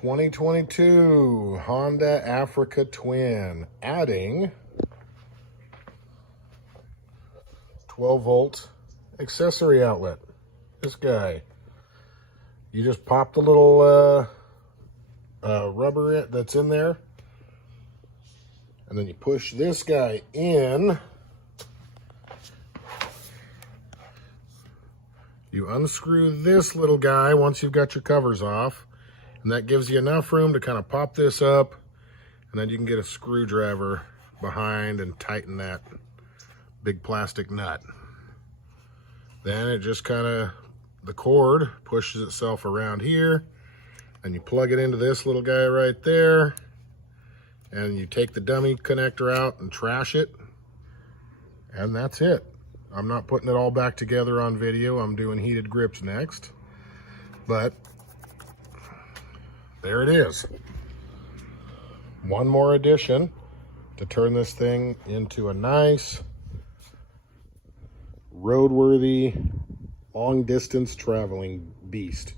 2022 Honda Africa Twin, adding 12-volt accessory outlet. This guy, you just pop the little rubber that's in there, and then you push this guy in. You unscrew this little guy once you've got your covers off, and that gives you enough room to kind of pop this up, and then you can get a screwdriver behind and tighten that big plastic nut. Then it just kind of, the cord pushes itself around here, and you plug it into this little guy right there, and you take the dummy connector out and trash it, and that's it. I'm not putting it all back together on video. I'm doing heated grips next, but there it is. One more addition to turn this thing into a nice, roadworthy, long-distance traveling beast.